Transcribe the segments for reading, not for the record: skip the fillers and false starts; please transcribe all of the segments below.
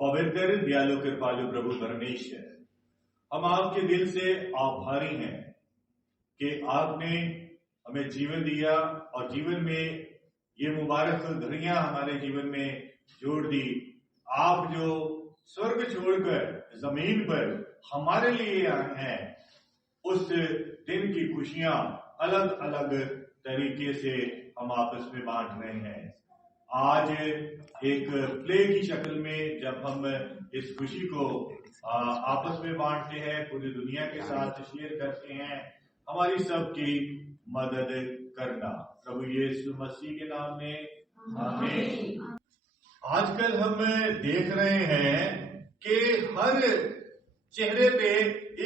पवित्र दयालु कृपालु प्रभु परमेश्वर, हम आपके दिल से आभारी हैं कि आपने हमें जीवन दिया और जीवन में ये मुबारक घड़ियां हमारे जीवन में जोड़ दी। आप जो स्वर्ग छोड़कर जमीन पर हमारे लिए आए हैं, उस दिन की खुशियां अलग अलग तरीके से हम आपस में बांट रहे हैं। आज एक प्ले की शक्ल में जब हम इस खुशी को आपस में बांटते हैं, पूरी दुनिया के साथ शेयर करते हैं, हमारी सबकी मदद करना प्रभु यीशु मसीह के नाम में आमीन। आजकल हम देख रहे हैं कि हर चेहरे पे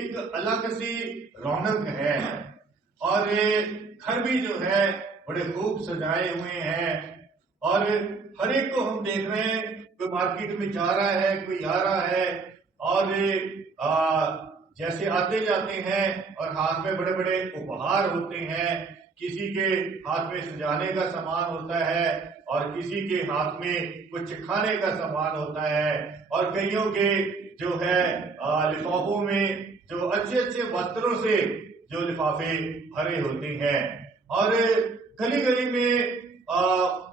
एक अलग सी रौनक है और घर भी जो है बड़े खूब सजाए हुए हैं और हर एक को हम देख रहे हैं, कोई मार्केट में जा रहा है, कोई आ रहा है और जैसे आते जाते हैं और हाथ में बड़े बड़े उपहार होते हैं। किसी के हाथ में सजाने का सामान होता है और किसी के हाथ में कुछ खाने का सामान होता है और कईयों के जो है लिफाफों में जो अच्छे अच्छे वस्त्रों से जो लिफाफे भरे होते हैं और गली गली में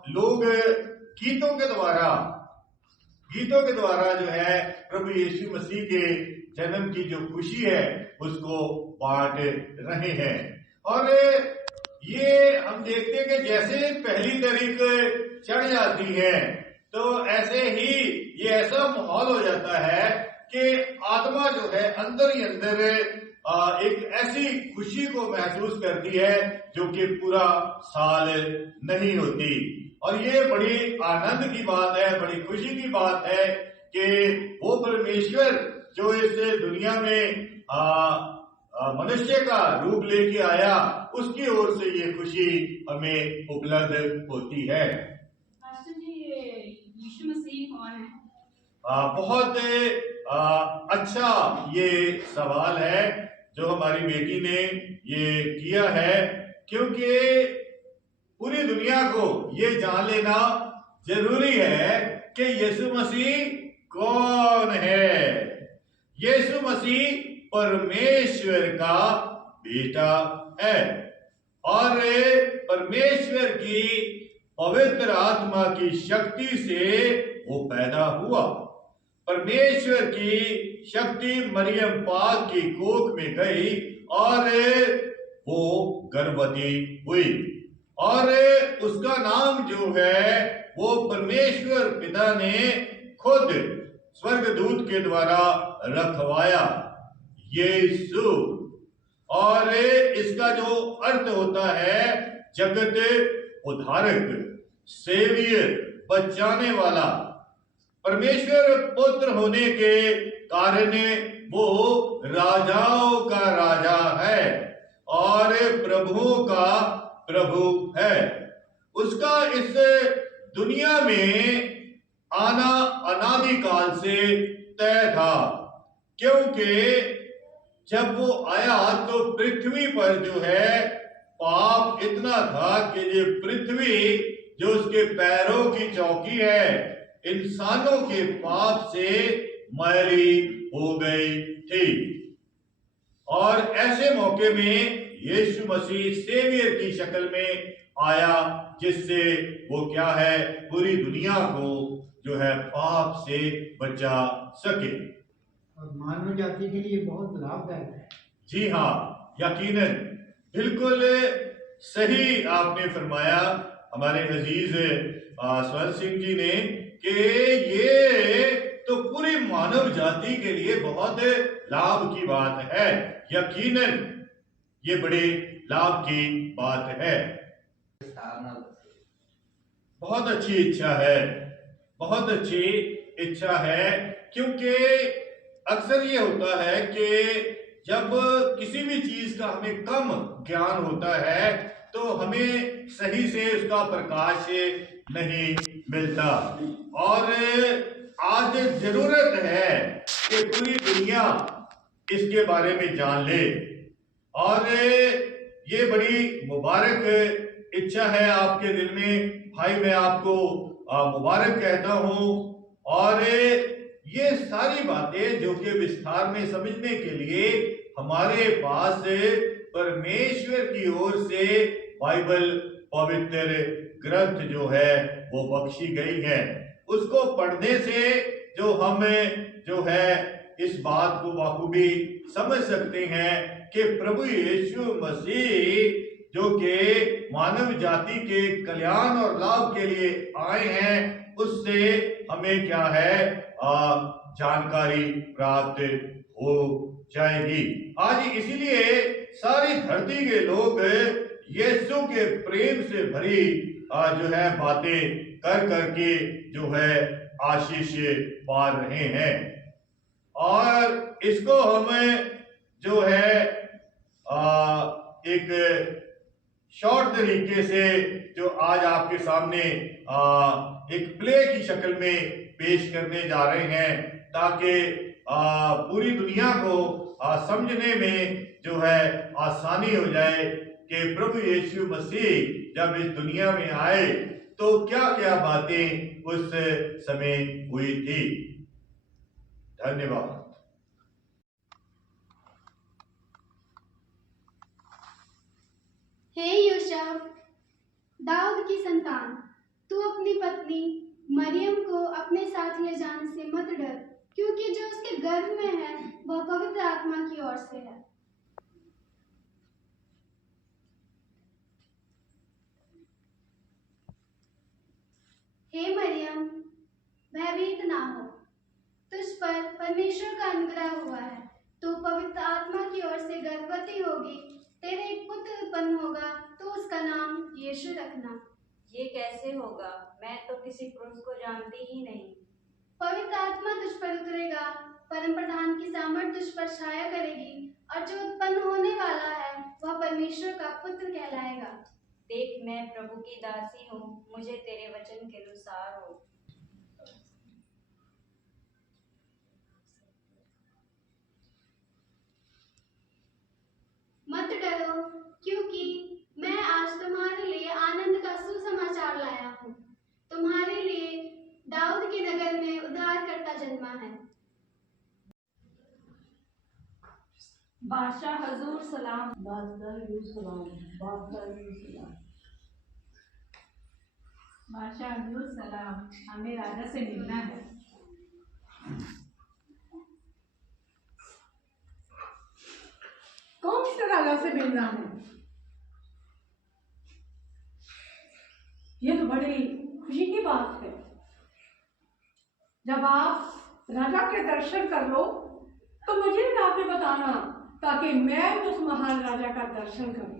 लोग गीतों के द्वारा जो है प्रभु यीशु मसीह के जन्म की जो खुशी है उसको बांट रहे हैं। और ये हम देखते हैं कि जैसे पहली तारीख चढ़ जाती है तो ऐसे ही ये ऐसा माहौल हो जाता है कि आत्मा जो है अंदर ही अंदर एक ऐसी खुशी को महसूस करती है जो कि पूरा साल नहीं होती। और ये बड़ी आनंद की बात है, बड़ी खुशी की बात है कि वो परमेश्वर जो इस दुनिया में मनुष्य का रूप लेके आया, उसकी ओर से ये खुशी हमें उपलब्ध होती है। यीशु मसीह कौन है? बहुत अच्छा ये सवाल है जो हमारी बेटी ने ये किया है, क्योंकि पूरी दुनिया को ये जान लेना जरूरी है कि यीशु मसीह कौन है। यीशु मसीह परमेश्वर का बेटा है और परमेश्वर की पवित्र आत्मा की शक्ति से वो पैदा हुआ। परमेश्वर की शक्ति मरियम पाक की कोख में गई और वो गर्भवती हुई और उसका नाम जो है वो परमेश्वर पिता ने खुद स्वर्गदूत के द्वारा रखवाया, यीशु। और इसका जो अर्थ होता है जगत उद्धारक, सेवियर, बचाने वाला। परमेश्वर पुत्र होने के कारण वो राजाओं का राजा है और प्रभुओं का प्रभु है। उसका इस दुनिया में आना अनादिकाल से तय था, क्योंकि जब वो आया तो पृथ्वी पर जो है पाप इतना था कि ये पृथ्वी जो उसके पैरों की चौकी है इंसानों के पाप से मैली हो गई थी। और ऐसे मौके में यीशु मसीह सेवियर की शक्ल में आया, जिससे वो क्या है पूरी दुनिया को जो है पाप से बचा सके और मानव जाति के लिए बहुत लाभदायक है। जी हाँ, यकीनन बिल्कुल सही आपने फरमाया हमारे अजीज स्वल सिंह जी ने कि ये तो पूरी मानव जाति के लिए बहुत लाभ की बात है। यकीनन ये बड़े लाभ की बात है। बहुत अच्छी इच्छा है, बहुत अच्छी इच्छा है, क्योंकि अक्सर ये होता है कि जब किसी भी चीज का हमें कम ज्ञान होता है तो हमें सही से उसका प्रकाश नहीं मिलता। और आज जरूरत है कि पूरी दुनिया इसके बारे में जान ले और ये बड़ी मुबारक इच्छा है आपके दिल में। भाई मैं आपको मुबारक कहता हूं और ये सारी बातें जो कि विस्तार में समझने के लिए हमारे पास परमेश्वर की ओर से बाइबल पवित्र ग्रंथ जो है वो बख्शी गई है। उसको पढ़ने से जो हम जो है इस बात को बखूबी समझ सकते हैं कि प्रभु यीशु मसीह जो कि मानव जाति के कल्याण और लाभ के लिए आए हैं, उससे हमें क्या है जानकारी प्राप्त हो जाएगी। आज इसीलिए सारी धरती के लोग यीशु के प्रेम से भरी जो है बातें कर करके जो है आशीष पा रहे हैं। और इसको हम जो है एक शॉर्ट तरीके से जो आज आपके सामने एक प्ले की शक्ल में पेश करने जा रहे हैं, ताकि पूरी दुनिया को समझने में जो है आसानी हो जाए कि प्रभु यीशु मसीह जब इस दुनिया में आए तो क्या क्या बातें उस समय हुई थी। धन्यवाद। हे यूसुफ, दाऊद की संतान, तू अपनी पत्नी मरियम को अपने साथ ले जाने से मत डर, क्योंकि जो उसके गर्भ में है वह पवित्र आत्मा की ओर से है। हे मरियम, भयभीत ना हो, तुझ पर परमेश्वर का अनुग्रह हुआ है। तू पवित्र आत्मा की ओर से गर्भवती होगी, तेरे एक पुत्र उत्पन्न होगा, तो उसका नाम यीशु रखना। ये कैसे होगा? मैं तो किसी पुरुष को जानती ही नहीं। पवित्र आत्मा तुझ पर उतरेगा, परम प्रधान की सामर्थ तुझ पर छाया करेगी, और जो उत्पन्न होने वाला है वह परमेश्वर का पुत्र कहलाएगा। देख, मैं प्रभु की दासी हूँ, मुझे तेरे वचन के अनुसार हो। मत डरो, क्योंकि मैं आज तुम्हारे लिए आनंद का सुसमाचार लाया हूँ। तुम्हारे लिए दाऊद के नगर में उद्धारकर्ता जन्मा है। बादशाह हजूर सलाम। बादशाह हजूर सलाम, हमें राजा से मिलना है। कौन से राजा से मिलना है? ये तो बड़ी खुशी की बात है। जब आप राजा के दर्शन कर लो तो मुझे भी आके बताना, ताकि मैं उस महान राजा का दर्शन करूं।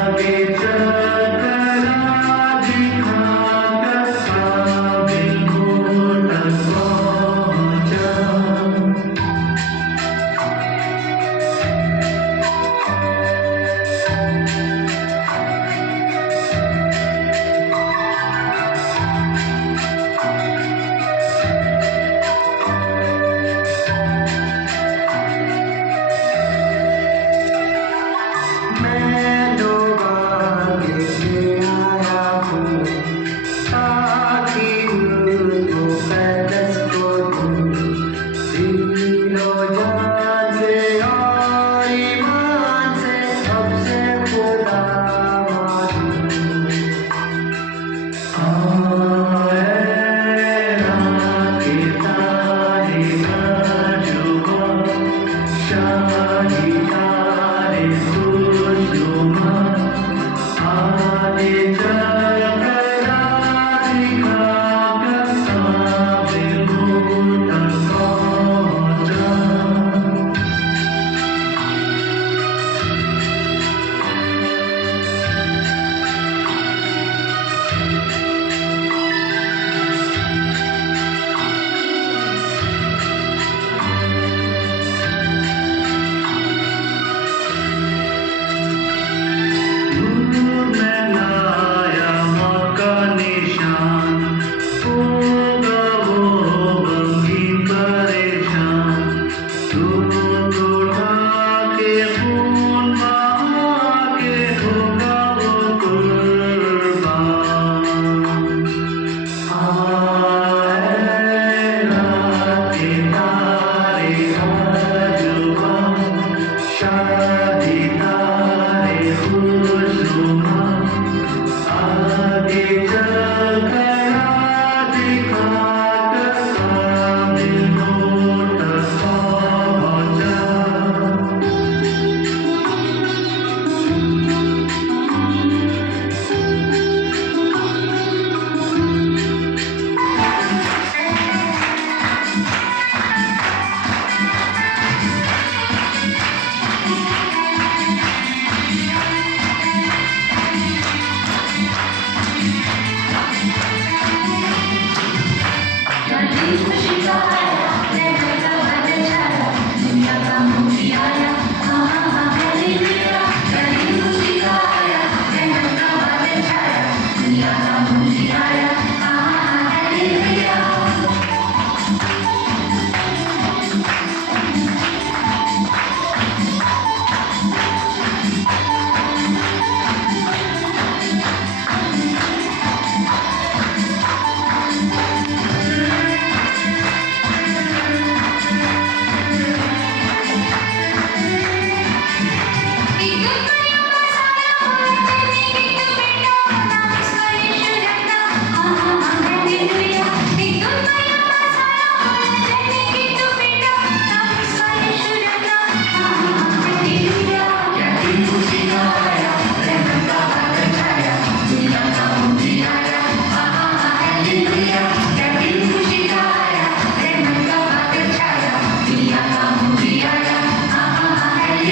आगे चल कर मैं दोबारा से आया हूँ ताकि उनको पैदस को दूँ दिलो जान से और ईमान से सबसे खुदा मानूं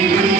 Hallelujah.